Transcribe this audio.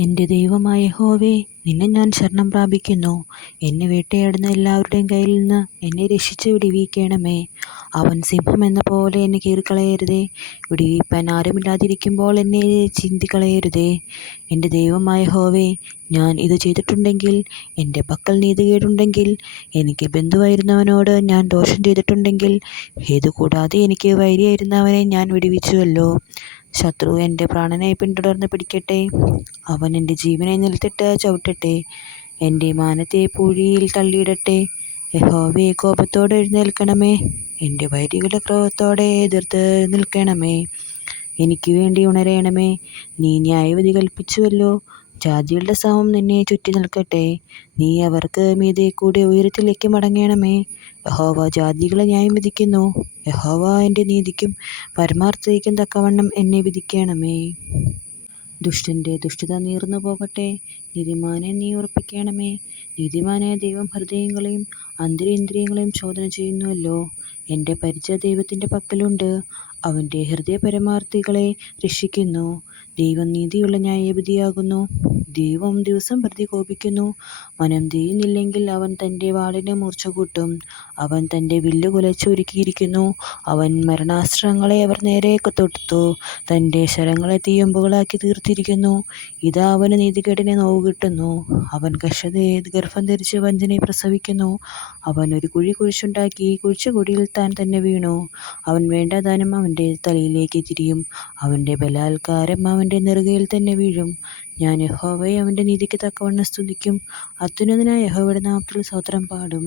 എൻ്റെ ദൈവമായ യഹോവേ, നിന്നെ ഞാൻ ശരണം പ്രാപിക്കുന്നു. എന്നെ വേട്ടയാടുന്ന എല്ലാവരുടെയും കയ്യിൽ നിന്ന് എന്നെ രക്ഷിച്ച് വിടുവിക്കണമേ. അവൻ സിംഹം എന്ന പോലെ എന്നെ കീറിക്കളയരുതേ. വിടുവിപ്പാൻ ആരുമില്ലാതിരിക്കുമ്പോൾ എന്നെ ചിന്തിക്കളയരുതേ. എൻ്റെ ദൈവമായ യഹോവേ, ഞാൻ ഇത് ചെയ്തിട്ടുണ്ടെങ്കിൽ, എൻ്റെ പക്കൽ നീതികേടുണ്ടെങ്കിൽ, എനിക്ക് ബന്ധുവായിരുന്നവനോട് ഞാൻ ദോഷം ചെയ്തിട്ടുണ്ടെങ്കിൽ, ഹേതുകൂടാതെ എനിക്ക് വൈരിയായിരുന്നവനെ ഞാൻ വിടുവിച്ചുവല്ലോ. ശത്രു എൻ്റെ പ്രാണനെ പിന്തുടർന്ന് പിടിക്കട്ടെ. അവൻ എൻ്റെ ജീവനെ നിലത്തിട്ട് ചവിട്ടട്ടെ. എൻ്റെ മാനത്തെ പൂഴിയിൽ തള്ളിയിടട്ടെ. യഹോവേ, കോപത്തോടെ എഴുന്നേൽക്കണമേ. എൻ്റെ വൈരികളുടെ ക്രോധത്തോടെ എതിർത്ത് നിൽക്കണമേ. എനിക്ക് വേണ്ടി ഉണരണമേ. നീ ന്യായവിധി കൽപ്പിച്ചുവല്ലോ. ജാതികളുടെ സമം നിന്നെ ചുറ്റി നിൽക്കട്ടെ. നീ അവർക്ക് മീതെ കൂടെ ഉയരത്തിലേക്ക് മടങ്ങണമേ. യഹോവ ജാതികളെ ന്യായം വിധിക്കുന്നു. യഹോവ എൻ്റെ നീതിക്കും പരമാർത്ഥതയ്ക്കും തക്കവണ്ണം എന്നെ വിധിക്കണമേ. ദുഷ്ടൻ്റെ ദുഷ്ടത നീർന്നു പോകട്ടെ. നീതിമാനെ നീ ഉറപ്പിക്കണമേ. നീതിമാനായ ദൈവം ഹൃദയങ്ങളെയും അന്തരേന്ദ്രിയങ്ങളെയും ശോധന ചെയ്യുന്നുവല്ലോ. എൻ്റെ പരിച ദൈവത്തിൻ്റെ പക്കലുണ്ട്. അവൻ്റെ ഹൃദയ പരമാർത്ഥികളെ രക്ഷിക്കുന്നു. ദൈവം നീതിയുള്ള ന്യായവിധിയാകുന്നു. ദൈവം ദിവസം പ്രതി കോപിക്കുന്നു. മനം തിരിയുന്നില്ലെങ്കിൽ അവൻ തൻ്റെ വാളിന് മൂർച്ച കൂട്ടും. അവൻ തൻ്റെ വില്ല് കുലച്ചൊരുക്കിയിരിക്കുന്നു. അവൻ മരണാസ്ത്രങ്ങളെ അവർ നേരെ തൊടുത്തു. തൻ്റെ ശരങ്ങളെ തീയമ്പുകളാക്കി തീർത്തിരിക്കുന്നു. ഇതാ അവന് നീതികേടിനെ നോവ് കിട്ടുന്നു. അവൻ കർഷതയെ ഗർഭം ധരിച്ച് വഞ്ചനയെ പ്രസവിക്കുന്നു. അവൻ ഒരു കുഴി കുഴിച്ചുണ്ടാക്കി കുഴിച്ച കുഴിയിൽ താൻ തന്നെ വീണു. അവൻ വേണ്ടാതാനും അവൻ്റെ തലയിലേക്ക് തിരിയും. അവൻ്റെ ബലാത്കാരം അവൻ്റെ നെറുകയിൽ തന്നെ വീഴും. ഞാൻ യഹോവയെ അവൻ്റെ നീതിക്ക് തക്കവണ്ണം സ്തുതിക്കും. അത്യുന്നതനായ യഹോവയുടെ നാമത്തിൽ സ്തോത്രം പാടും.